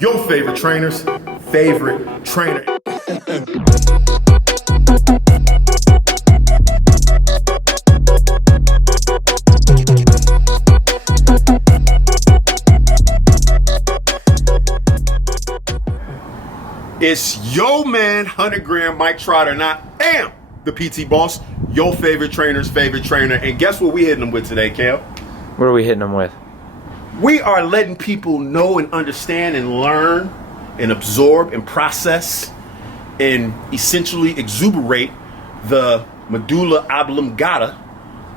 Your favorite trainer's favorite trainer. It's yo man, 100 gram Mike Trotter, not am the PT boss, your favorite trainer's favorite trainer. And guess what we hitting them with today, Kel? What are we hitting them with? We are letting people know and understand and learn and absorb and process and essentially exuberate the medulla oblongata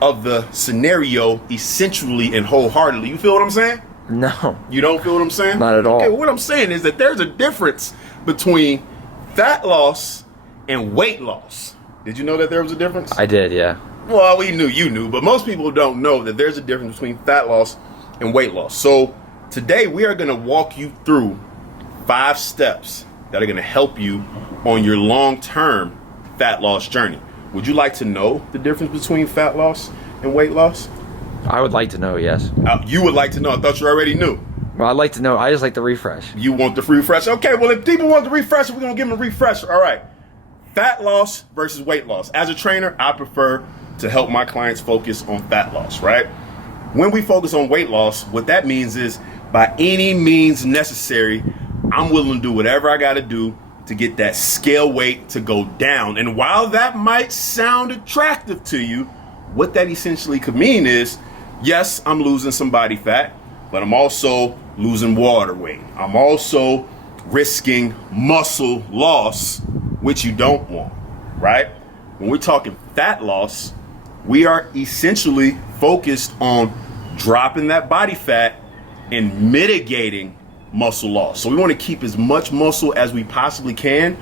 of the scenario essentially and wholeheartedly. You feel what I'm saying? No. You don't feel what I'm saying? Not at all. Okay, what I'm saying is that there's a difference between fat loss and weight loss. Did you know that there was a difference? I did, yeah. Well, we knew you knew, but most people don't know that there's a difference between fat loss and weight loss. So today we are going to walk you through 5 steps that are going to help you on your long-term fat loss journey. Would you like to know the difference between fat loss and weight loss? I would like to know, yes. You would like to know. I thought you already knew. Well, I'd like to know. I just like the refresh. You want the refresh? Okay, well, if people want the refresher, we're going to give them a refresher. All right. Fat loss versus weight loss. As a trainer, I prefer to help my clients focus on fat loss, right? When we focus on weight loss, what that means is by any means necessary, I'm willing to do whatever I got to do to get that scale weight to go down. And while that might sound attractive to you, what that essentially could mean is, yes, I'm losing some body fat, but I'm also losing water weight. I'm also risking muscle loss, which you don't want, right? When we're talking fat loss, we are essentially focused on dropping that body fat and mitigating muscle loss. So we want to keep as much muscle as we possibly can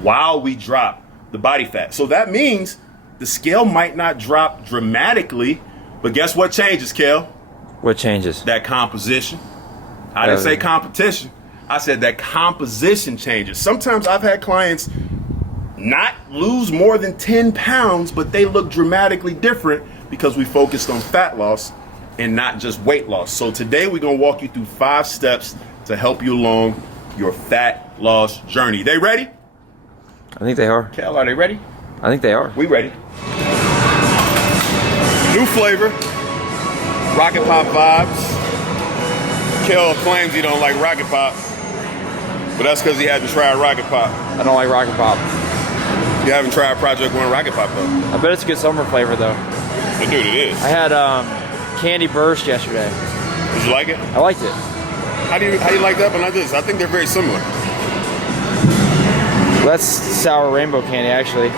while we drop the body fat. So that means the scale might not drop dramatically, but guess what changes, Kel? What changes? That composition. I didn't say competition. I said that composition changes. Sometimes I've had clients not lose more than 10 pounds, but they look dramatically different because we focused on fat loss and not just weight loss. So today we're going to walk you through 5 steps to help you along your fat loss journey. They ready? I think they are. Kel, are they ready? I think they are. We ready. New flavor. Rocket Pop vibes. Kel claims he don't like Rocket Pop, but that's because he hadn't tried Rocket Pop. I don't like Rocket Pop. You haven't tried Project One Rocket Pop though. I bet it's a good summer flavor though. But dude, it is. I had Candy Burst yesterday. Did you like it? I liked it. How do you like that but not this? I think they're very similar. That's sour rainbow candy actually.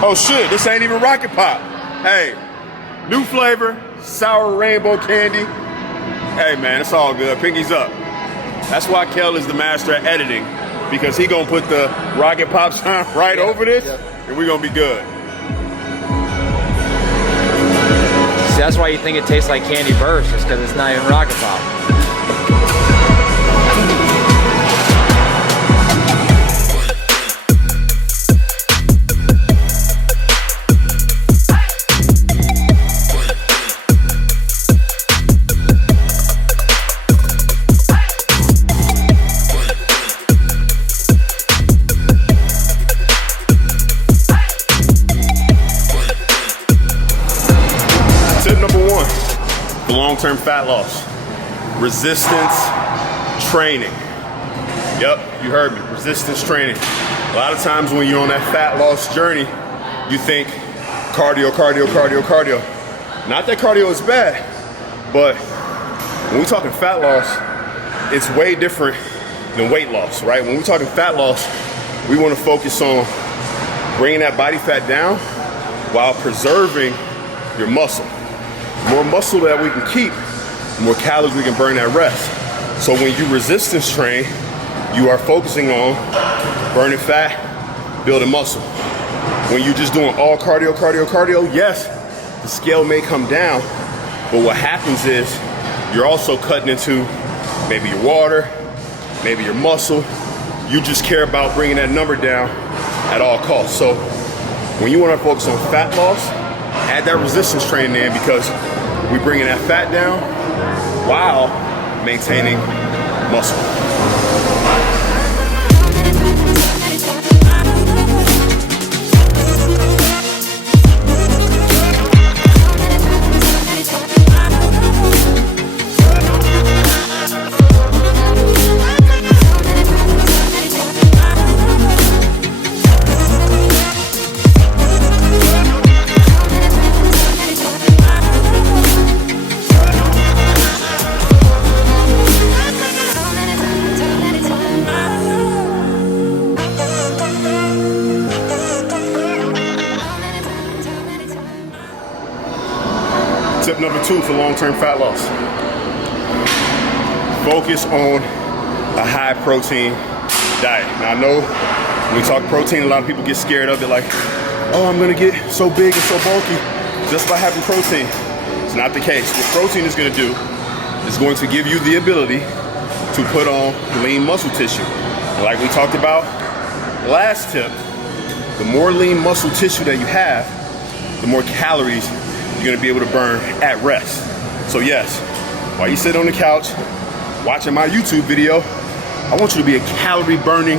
Oh shit, this ain't even Rocket Pop. Hey, new flavor, sour rainbow candy. Hey man, it's all good. Pinkies up. That's why Kel is the master at editing, because he gonna put the Rocket Pop sign right over this, and we gonna be good. See, that's why you think it tastes like Candy Burst, is because it's not even Rocket Pop. Long-term fat loss, resistance training. Yep, you heard me, resistance training. A lot of times when you're on that fat loss journey, you think cardio, cardio, cardio, cardio. Not that cardio is bad, but when we're talking fat loss, it's way different than weight loss, right? When we're talking fat loss, we want to focus on bringing that body fat down while preserving your muscle. The more muscle that we can keep, the more calories we can burn at rest. So when you resistance train, you are focusing on burning fat, building muscle. When you're just doing all cardio, cardio, cardio, yes, the scale may come down, but what happens is you're also cutting into maybe your water, maybe your muscle. You just care about bringing that number down at all costs. So when you want to focus on fat loss, add that resistance training in, because we're bringing that fat down while maintaining muscle. Tip number 2 for long-term fat loss. Focus on a high protein diet. Now I know when we talk protein, a lot of people get scared of it, like, oh, I'm gonna get so big and so bulky just by having protein. It's not the case. What protein is gonna do is going to give you the ability to put on lean muscle tissue. And like we talked about last tip, the more lean muscle tissue that you have, the more calories you're gonna be able to burn at rest. So yes, while you sit on the couch watching my YouTube video, I want you to be a calorie burning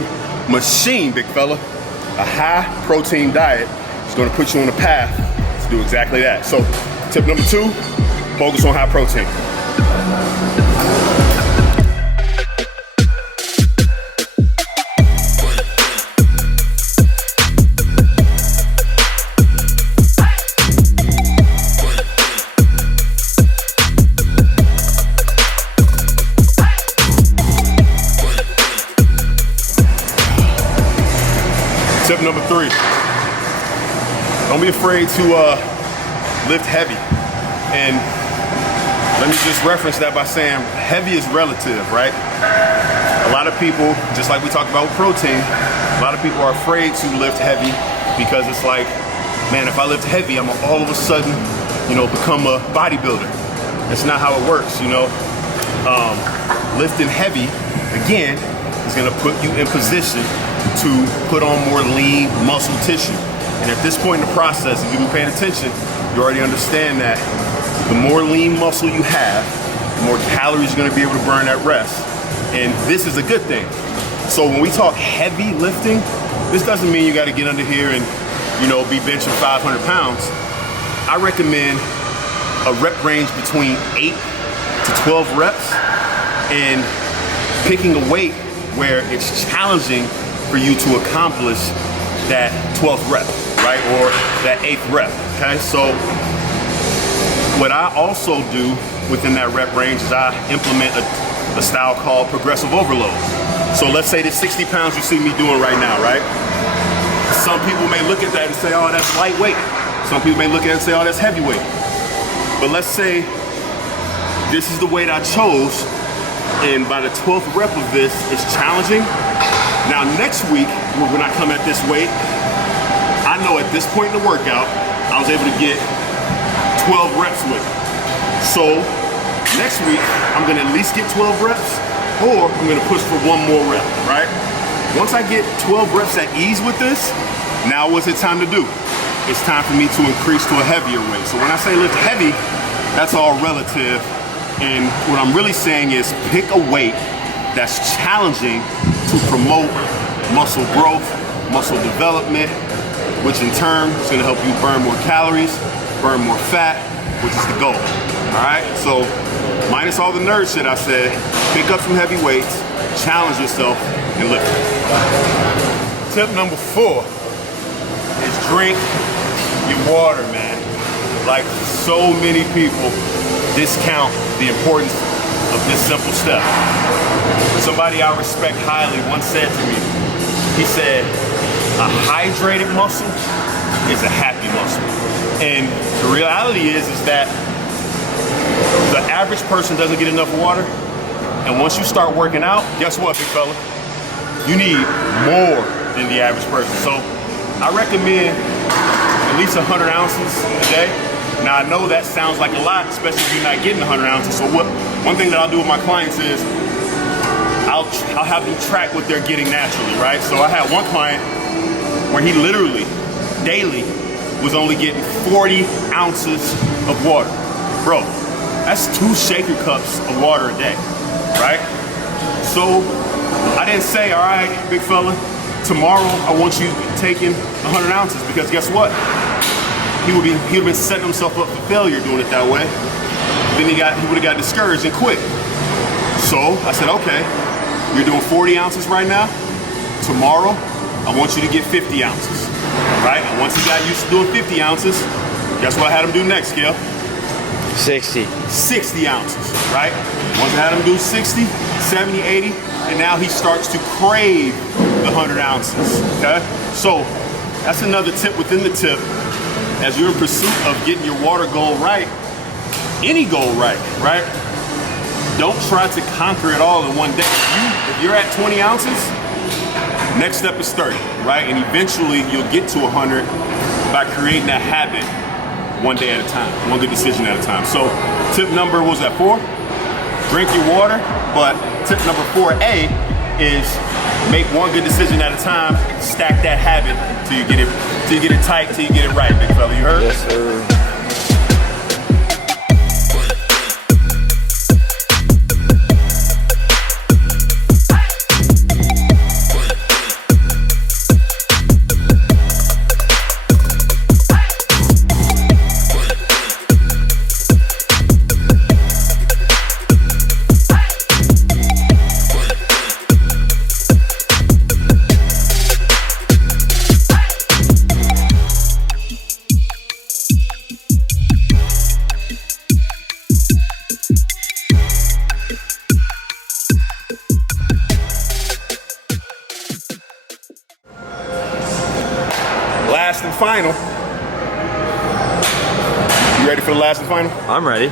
machine, big fella. A high protein diet is gonna put you on a path to do exactly that. So tip number 2, focus on high protein. Tip number 3, don't be afraid to lift heavy. And let me just reference that by saying heavy is relative, right? A lot of people, just like we talked about with protein, a lot of people are afraid to lift heavy because it's like, man, if I lift heavy, I'm gonna all of a sudden, become a bodybuilder. That's not how it works, Lifting heavy, again, is gonna put you in position to put on more lean muscle tissue. And at this point in the process, if you've been paying attention, you already understand that the more lean muscle you have, the more calories you're gonna be able to burn at rest. And this is a good thing. So when we talk heavy lifting, this doesn't mean you gotta get under here and be benching 500 pounds. I recommend a rep range between 8 to 12 reps and picking a weight where it's challenging for you to accomplish that 12th rep, right? Or that 8th rep, okay? So what I also do within that rep range is I implement a style called progressive overload. So let's say the 60 pounds you see me doing right now, right? Some people may look at that and say, oh, that's lightweight. Some people may look at it and say, oh, that's heavyweight. But let's say this is the weight I chose, and by the 12th rep of this, it's challenging. Now next week, when I come at this weight, I know at this point in the workout, I was able to get 12 reps with it. So next week, I'm gonna at least get 12 reps, or I'm gonna push for one more rep, right? Once I get 12 reps at ease with this, now what's it time to do? It's time for me to increase to a heavier weight. So when I say lift heavy, that's all relative. And what I'm really saying is pick a weight that's challenging to promote muscle growth, muscle development, which in turn is gonna help you burn more calories, burn more fat, which is the goal, all right? So minus all the nerd shit I said, pick up some heavy weights, challenge yourself, and lift it. Tip number 4 is drink your water, man. Like, so many people discount the importance of this simple step. Somebody I respect highly once said to me, he said, a hydrated muscle is a happy muscle. And the reality is that the average person doesn't get enough water. And once you start working out, guess what, big fella? You need more than the average person. So I recommend at least 100 ounces a day. Now I know that sounds like a lot, especially if you're not getting 100 ounces. So one thing that I'll do with my clients is I'll have them track what they're getting naturally, right? So I had one client where he literally daily was only getting 40 ounces of water. Bro, that's 2 shaker cups of water a day. right? So I didn't say, all right, big fella, tomorrow I want you taking 100 ounces, because guess what? He would have been setting himself up for failure doing it that way. Then he would have got discouraged and quit. So I said, okay, you're doing 40 ounces right now. Tomorrow, I want you to get 50 ounces, right? And once he got used to doing 50 ounces, guess what I had him do next, Gil? 60. 60 ounces, right? Once I had him do 60, 70, 80, and now he starts to crave the 100 ounces, okay? So that's another tip within the tip. As you're in pursuit of getting your water goal right, any goal right? Don't try to conquer it all in one day. If you're at 20 ounces, next step is 30, right? And eventually you'll get to 100 by creating that habit one day at a time, one good decision at a time. So tip number, what was that, 4? Drink your water, but tip number 4A is make one good decision at a time, stack that habit till you get it tight, till you get it right, big fella, you heard? Yes, sir. Last and final. You ready for the last and final? I'm ready.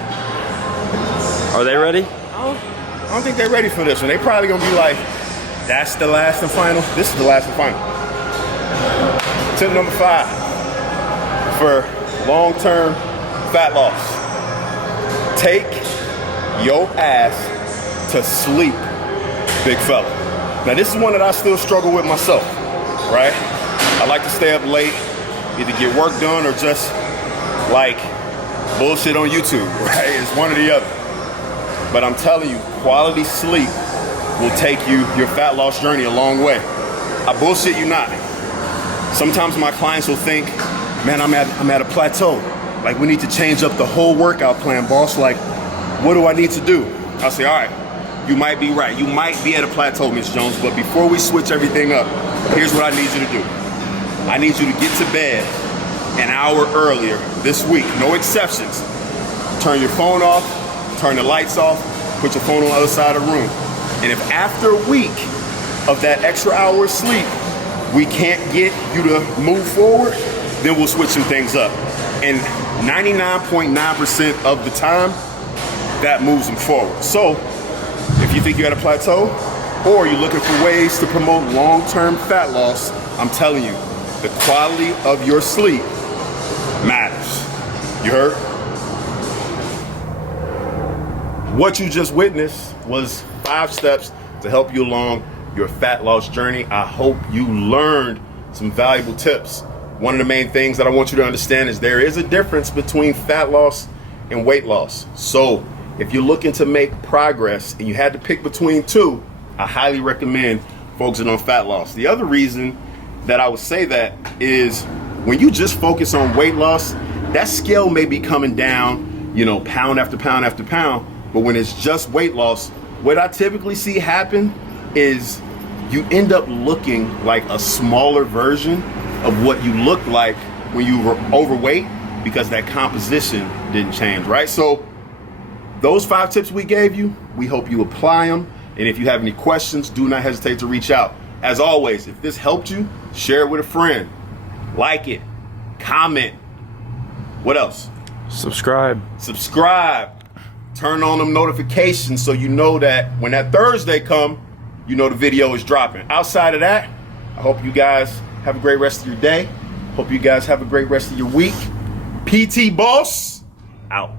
Are they ready? I don't think they're ready for this one. They probably gonna be like, that's the last and final. This is the last and final. Tip number 5 for long-term fat loss. Take your ass to sleep, big fella. Now this is one that I still struggle with myself, right? I like to stay up late, either get work done or just like bullshit on YouTube, right? It's one or the other. But I'm telling you, quality sleep will take your fat loss journey a long way. I bullshit you not. Sometimes my clients will think, man, I'm at a plateau. Like, we need to change up the whole workout plan, boss. Like, what do I need to do? I'll say, all right, you might be right. You might be at a plateau, Ms. Jones, but before we switch everything up, here's what I need you to do. I need you to get to bed an hour earlier this week, no exceptions. Turn your phone off, turn the lights off, put your phone on the other side of the room. And if after a week of that extra hour of sleep, we can't get you to move forward, then we'll switch some things up. And 99.9% of the time, that moves them forward. So if you think you're at a plateau, or you're looking for ways to promote long-term fat loss, I'm telling you, the quality of your sleep matters. You heard? What you just witnessed was 5 steps to help you along your fat loss journey. I hope you learned some valuable tips. One of the main things that I want you to understand is there is a difference between fat loss and weight loss. So if you're looking to make progress and you had to pick between two, I highly recommend focusing on fat loss. The other reason that I would say that is when you just focus on weight loss, that scale may be coming down, you know, pound after pound after pound. But when it's just weight loss, what I typically see happen is you end up looking like a smaller version of what you looked like when you were overweight, because that composition didn't change, right? So those 5 tips we gave you, we hope you apply them. And if you have any questions, do not hesitate to reach out. As always, if this helped you, share it with a friend. Like it, comment. What else? Subscribe. Turn on them notifications so you know that when that Thursday come, you know the video is dropping. Outside of that, I hope you guys have a great rest of your day. Hope you guys have a great rest of your week. PT Boss, out.